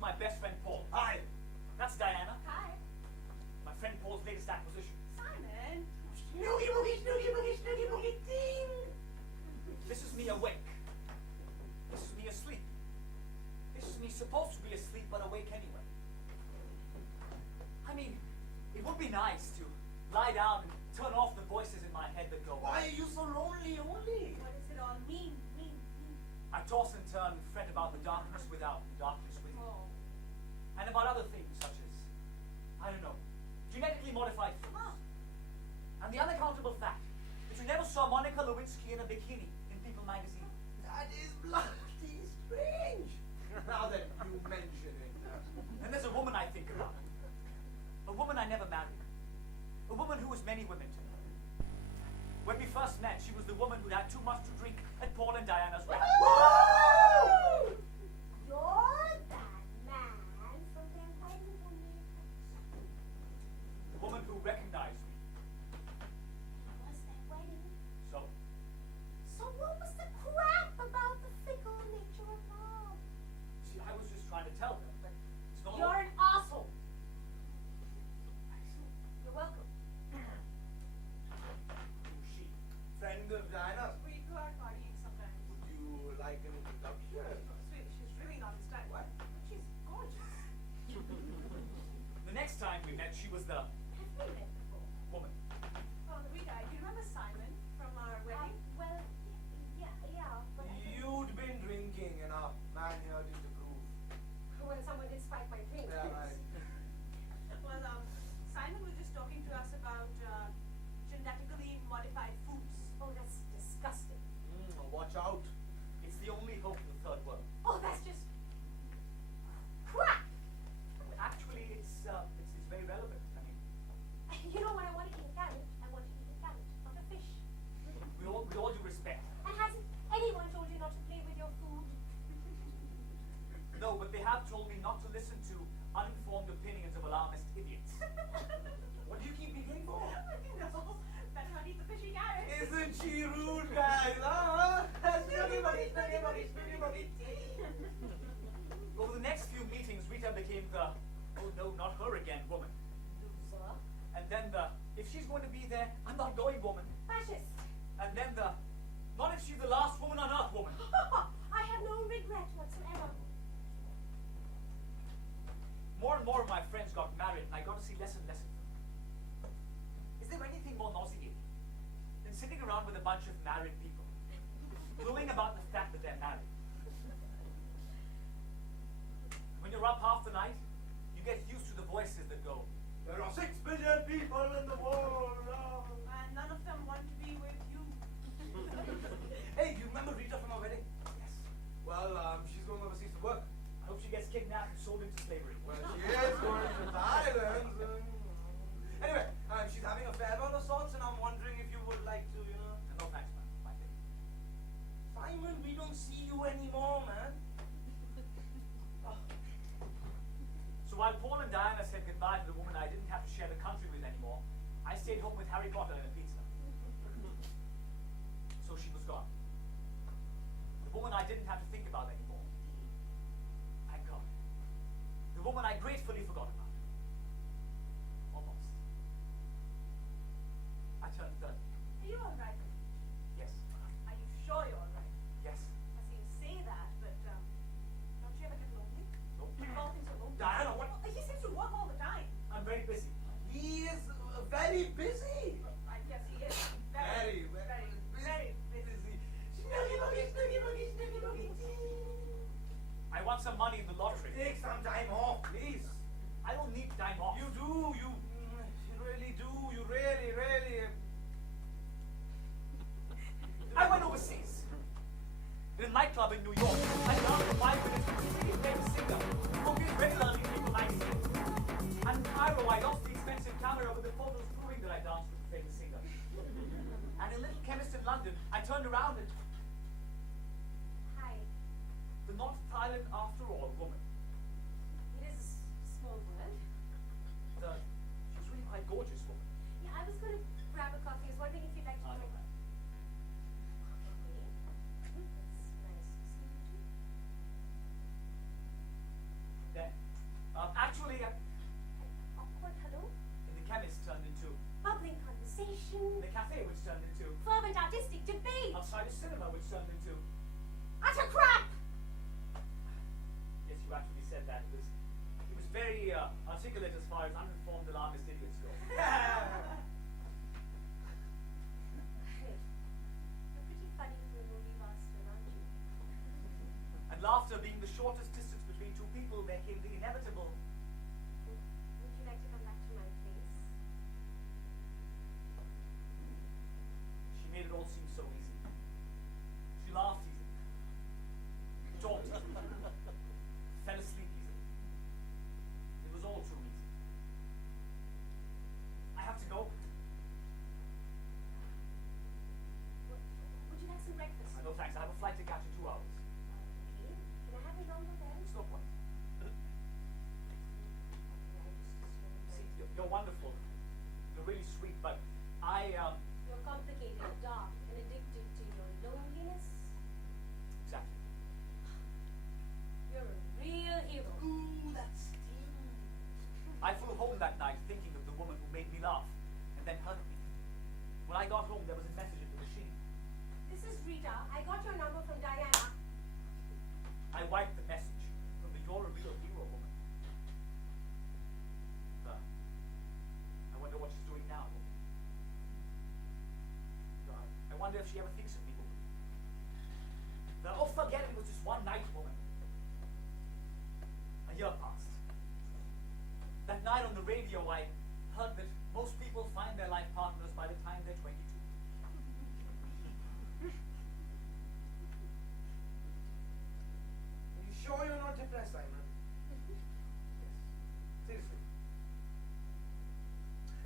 my best friend Paul. Hi. That's Diana. Hi. My friend Paul's latest acquisition. Simon. Snoogie boogie, snoogie boogie, snoogie boogie, ding. This is me awake. This is me asleep. This is me supposed to be asleep but awake anyway. I mean, it would be nice to lie down and turn off the voices in my head that go, Why are you so lonely, only? What does it all mean? I toss and turn and fret about the darkness without, the darkness with you. Oh. And about other things such as, I don't know, genetically modified foods. Oh. And the unaccountable fact that you never saw Monica Lewinsky in a bikini in People magazine. That is bloody strange. Now that you mention it. And there's a woman I think about. A woman I never married. A woman who was many women to me. When we first met, she was the woman who'd had too much to drink at Paul and Diana's wedding. Woo! You're that man from their wedding. The woman who recognized me. It was their wedding. So, So what was the crap about the fickle nature of love? see, I was just trying to tell them that it's not You're an asshole. You're welcome. she. Friend of Diana's. We go out partying sometimes. Would you like an introduction? Sweet, she's really not his type. What? But she's gorgeous. The next time we met, she was the Have we met before? woman. Oh, Rita, do you remember Simon from our wedding? Well, yeah, but I think You'd been drinking and a man here didn't approve. when someone did spike my drink. Yeah, right. Well, Simon was just talking to us about genetically modified foods. Oh, that's disgusting. Watch out. It's the only hope in the third world. Oh, that's just crap. Actually, it's very relevant. I mean, You know when I want to eat a carrot, I want to eat a carrot, not a fish. with all due respect. And hasn't anyone told you not to play with your food? No, but they have told me not to listen to uninformed opinions of alarmist idiots. What do you keep giggling for? No, better not eat the fishy carrots. Isn't she rude, guys? Huh? Snoogie boogie, snoogie boogie, snoogie boogie. Over the next few meetings, Rita became the, oh no, not her again, woman. Loser. And then the, if she's going to be there, I'm not going, woman. Fascist. And then the, not if she's the last woman on earth, woman. I have no regret whatsoever. More and more of my friends got married, and I got to see less and less of them. Is there anything more nauseating than sitting around with a bunch of married people, glowing about the fact that they're married? When you're up half the night, you get used to the voices that go, There are 6 billion people in the world. And none of them want to be with you. Hey, do you remember Rita from our wedding? yes, Well, she's going overseas to work. I hope she gets kidnapped and sold into slavery. Well, she is going to Thailand. Anyway, she's having a farewell of sorts, and I'm wondering if you would like to, No thanks, man. My thing. Simon, we don't see you anymore, man. So while Paul and Diana said goodbye to the woman I didn't have to share the country with anymore, I stayed home with Harry Potter and a pizza. So she was gone. The woman I didn't have to think about anymore. Thank God. The woman I gratefully forgot about. Almost. I turned 30. Are you alright? Yes. Are you sure you're alright? Yes. I see you say that, but don't you ever get lonely? Nope. All things are lonely. Diana, what? He seems to work all the time. I'm very busy. He is very busy. I guess he is. Very busy. Snoogie boogie, snoogie boogie, snoogie boogie. I want some money in the lottery. Take some time off, please. I don't need time off. You do, you really do, you really. I went overseas. In a nightclub in New York, I danced for 5 minutes with a city famous singer who appears regularly in People magazine. And in Cairo, I lost the expensive camera with the photos proving that I danced with the famous singer. And in Little Chemist in London, I turned around and Hi. the not Thailand after all woman. It is a small world. She's really quite gorgeous woman. Yeah, I was going to grab a coffee. I was wondering if you'd like to No, join. no. That's nice to see you too. Then as uninformed alarmist idiots go. Hey, you're pretty funny for a movie master, aren't you? And laughter being the shortest distance between two people, there came the inevitable. Would you like to come back to my place? She made it all seem so easy. She laughed easily. Talked easily. Fell asleep easily. It was all too easy. I have to go. Would you like some breakfast? No thanks, I have a flight to catch in 2 hours. Okay. Can I have a number then? It's no point. Can I See, just you're wonderful. You're really sweet, but You're complicated, dark, and addicted to your loneliness. Exactly. You're a real hero. Ooh, that sting. I flew home that night thinking of the woman who made me laugh and then hurt me. When I got home, there was a message in the machine. This is Rita. I got your number from Diana. I wiped the message from the "You're a Real Hero" woman. I wonder what she's doing now. I wonder if she ever thinks of me. Oh, forget it was just one night, woman. A year passed. That night on the radio, I heard that most people find their life partners by the time they're 22. Are you sure you're not depressed, Simon? Seriously.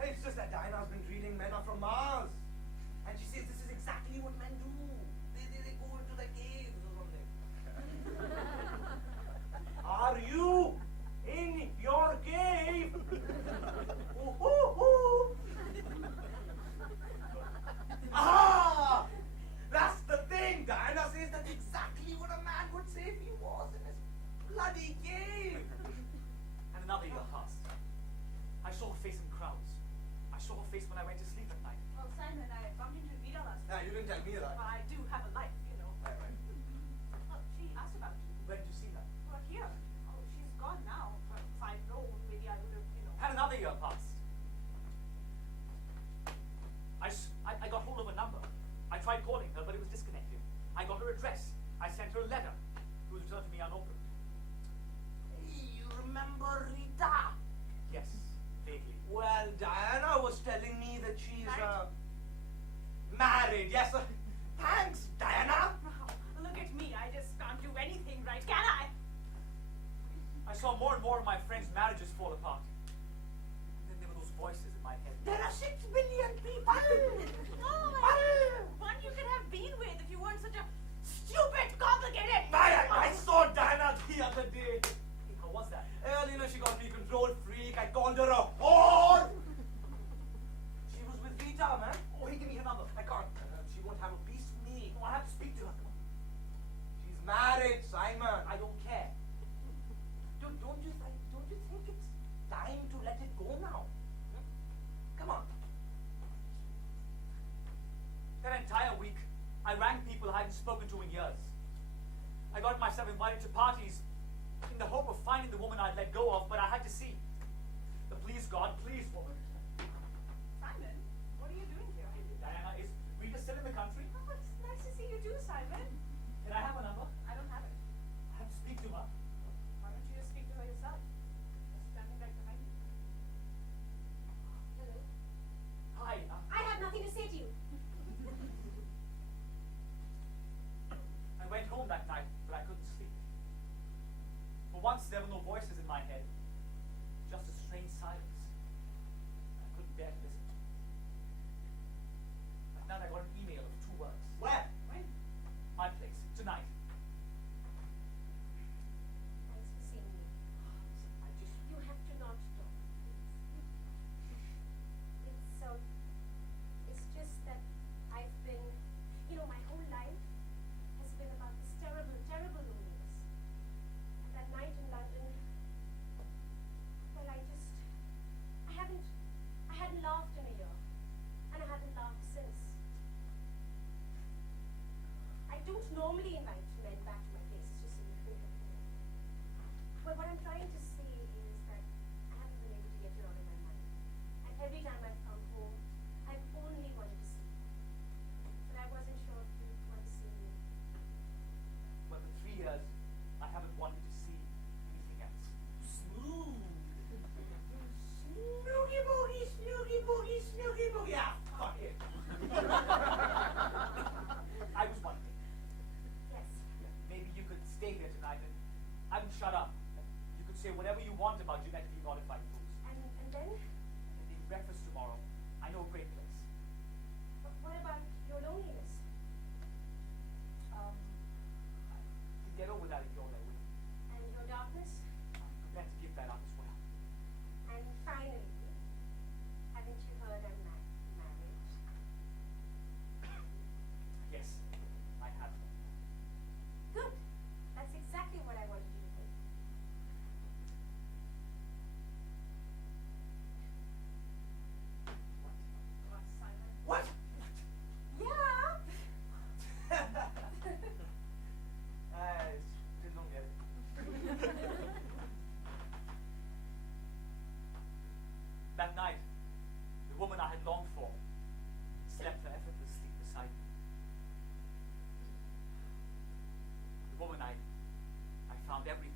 Hey, it's just that Diana's been reading Men Are From Mars. And she says this is exactly what men do. They go into the caves or something. Are you in your cave? Ooh, ooh, ooh. Ah! That's the thing. Diana says that's exactly what a man would say if he was in his bloody cave. And another year passed. I saw her face in crowds. I saw her face when I went to sleep at night. Well, Simon, I bumped into Rita last Nah, night. you didn't tell me that. Well, I do have a life, you know. Right, right. Oh, she asked about you. Where did you see her? Well, here. Oh, she's gone now. Well, if I'd known, maybe I would have, you know. And another year passed. I got hold of a number. I tried calling her, but it was disconnected. I got her address. I sent her a letter. It was returned to me unopened. Hey, you remember Rita? Yes, vaguely. Well, Diana was telling me that she's Married? married. Yes. Thanks, Diana. Wow, look at me. I just can't do anything right, can I? I saw more and more of my friends' marriages fall apart. And then there were those voices in my head. There are 6 billion people. One you could have been with if you weren't such a stupid, complicated. I saw Diana the other day. How was that? Well, you know, she got me control freak. I called her a whore. She was with Rita, man. Oh, he gave me her number. I can't. She won't have a piece of me. No, I have to speak to her. Come on. She's married, Simon. I don't care. Don't you think it's time to let it go now? Hmm? Come on. That entire week, I rang people I hadn't spoken to in years. I got myself invited to parties in the hope of finding the woman I'd let go of, but I had to see. The please God, please woman. Simon, what are you doing here? Diana, is Rita still in the country? Oh, it's nice to see you too, Simon. Can I have her number? I don't have it. I have to speak to her. Why don't you just speak to her yourself? Just standing right behind you. Hello. Hi. I have nothing to say to you. I went home that night, but I couldn't sleep. For once, there were no voices in my head, just a strange silence. I couldn't bear to listen. That night, I got an email of 2 words. Where? When? My place, tonight. Thanks for seeing me. I just... You have to not talk, please. It's just that I've been, my whole life has been about this terrible, terrible loneliness. And that night in London, well, I hadn't laughed in a year. And I haven't laughed since. I don't normally invite men back to my place, it's just so you think of me. Well, what I'm trying to say is that I haven't been able to get you out of found everything.